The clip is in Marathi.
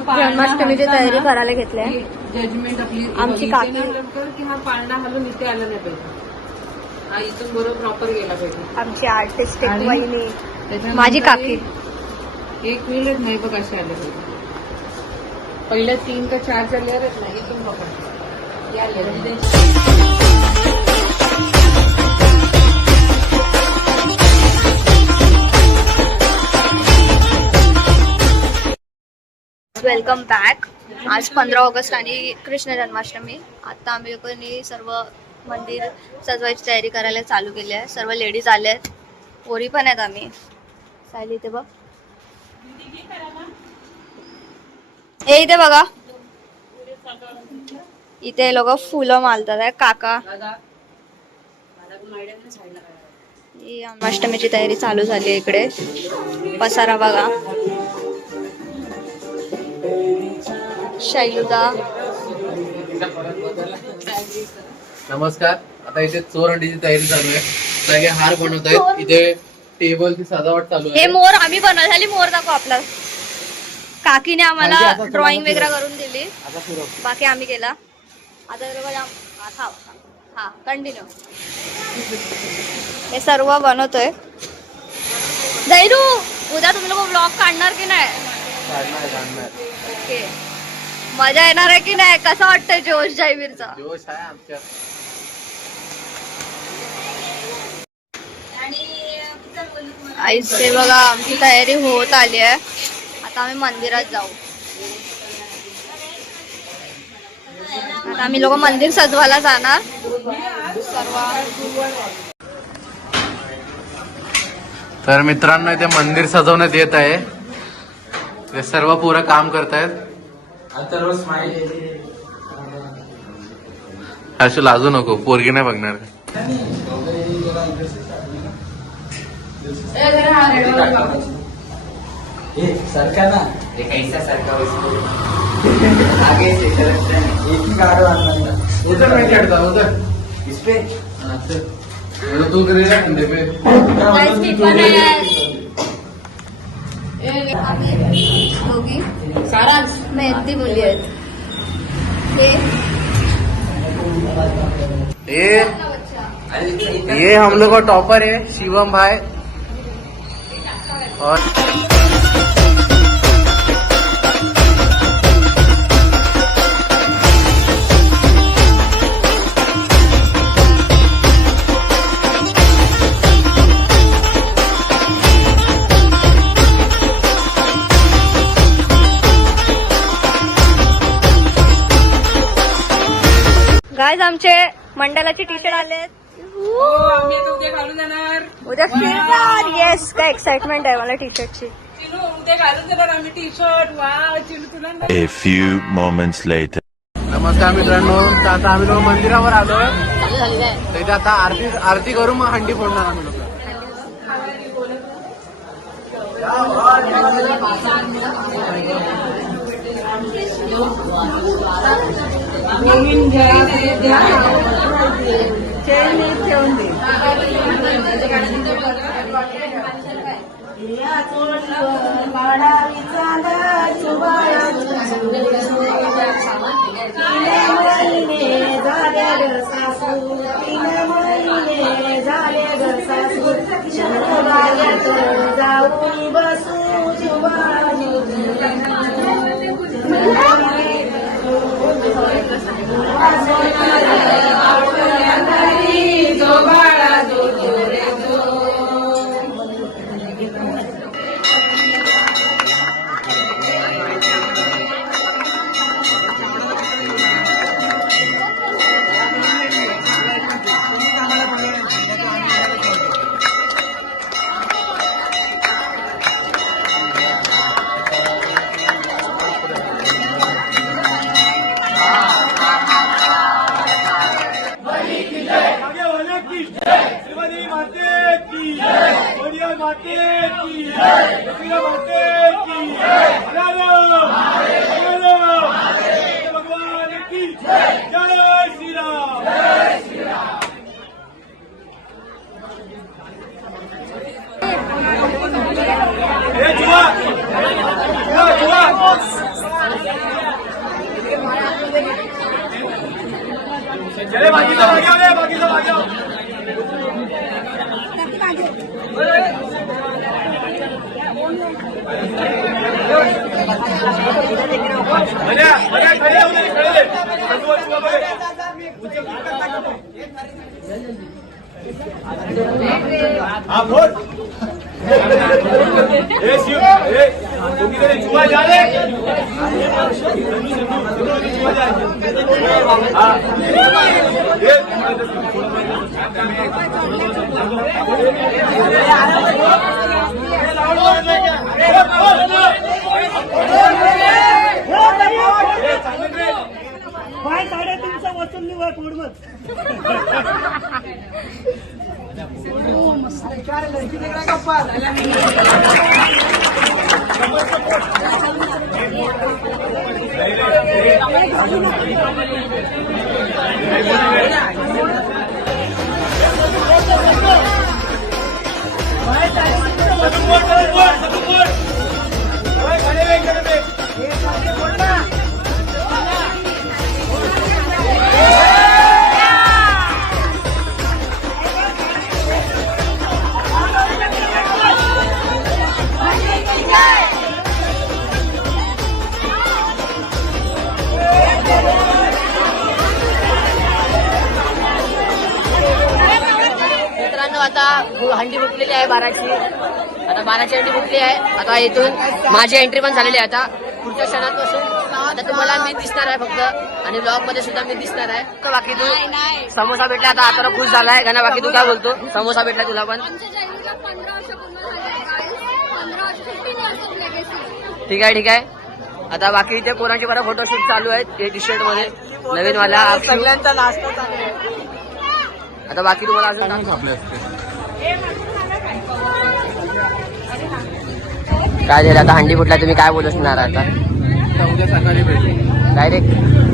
जन्माष्टमीची तयारी करायला घेतली आहे. जजमेंट आपली आमची काकी लवकर की हा पाळणा हलून इथे आला नाही पाहिजे, हा इथून बरोबर प्रॉपर गेला पाहिजे. आमची आर्टिस्टिक वहिनी त्याच्यानंतर माझी काकी. 1 मिनिट नाही बघ असे आले पाहिजे. पहिल्या 3 का 4 लेअर आहेत ना, इथून बघा या लेअर. Welcome back. आज 15 ऑगस्ट आणि कृष्ण जन्माष्टमी. आता आम्ही लोकांनी सर्व मंदिर सजवायची तयारी करायला चालू केली आहे. सर्व लेडीज आल्या आहेत, पोरी पण आहेत. आम्ही सायली इथे बघ, हे इथे बघा, इथे लोक फुलं मालतात आहे. काका ही जन्माष्टमीची तयारी चालू झाली आहे. इकडे पसारा बघा, शैलुदा. नमस्कार. आता इथे चोरंडीची तयारी चालू आहे. सगळे हार बनवत आहेत. इथे टेबलची सजावट चालू आहे. हे मोर आम्ही बनवली. मोर दाखव आपला. काकीने आम्हाला ड्रॉइंग वगैरे करून दिली, बाकी आम्ही केला. आता हा कंटिन्यू. हे सर्व बनवतोय. जैरू, उद्या तुम्ही लोक ब्लॉग काढणार की नाही? ओके, मजा येणार आहे की नाही? कसं वाटतंय जोश जयवीरचा? जोश आहे आमच्या. आईचे बघा, आमची तयारी होत आली आहे. आता आम्ही मंदिरात जाऊ. आता आम्ही लोक मंदिर सजवायला जाणार सर्व. तर मित्रांनो, इथे मंदिर सजवण्यात येत आहे. ते सर्व पोरं काम करतायत. अशी लाजू नको, पोरगी नाही बघणार. सरकार ना एक ऐसा सरकार आगे से एक ही गाड़ो उधर मैं चढ़ता हूँ, उधर इस पे तू करेगा कंधे पे. दोघी मेहंदी बोली आहेत. ये हम लोग का टॉपर है शिवम भाई. और गाइस, आमचे मंडळाचे टी शर्ट आलेत. उद्या घालून जाणार. उद्या फिरणार. येस, काय एक्साइटमेंट आहे मला टी शर्टची. उद्या घालून जाणार आम्ही टी शर्ट. वा चिनू, तुला A few moments later. नमस्कार मित्रांनो, तर आता आम्ही लोक मंदिरावर आलोय. तर इथे आता आरती करून मग हंडी फोडणार आम्ही लोक. मित्रांनो आता हंडी फुटलेली आहे बाराची. आता बाराची हंडी फुटली आहे. आता इथून माझी एंट्री पण झालेली आहे. आता पुढच्या क्षणापासून आता तुम्हाला मी दिसणार आहे फक्त आणि ब्लॉग मध्ये सुद्धा मी दिसणार आहे. तर बाकी तू समोसा भेटला आता आता खुश झालाय गाणं. बाकी तू काय बोलतो? समोसा भेटला तुला पण? ठीक आहे ठीक आहे. आता बाकी इथे पोरांचे बरं फोटोशूट चालू आहेत. ते टी शर्ट मध्ये नवीन वाला सगळ्यांचा नाश्ता चालू आहे. आता बाकी तुम्हाला अजून काय झालं? आता हंडी फुटला तुम्ही काय बोलू शकणार आता? उद्या सकाळी भेटू डायरेक्ट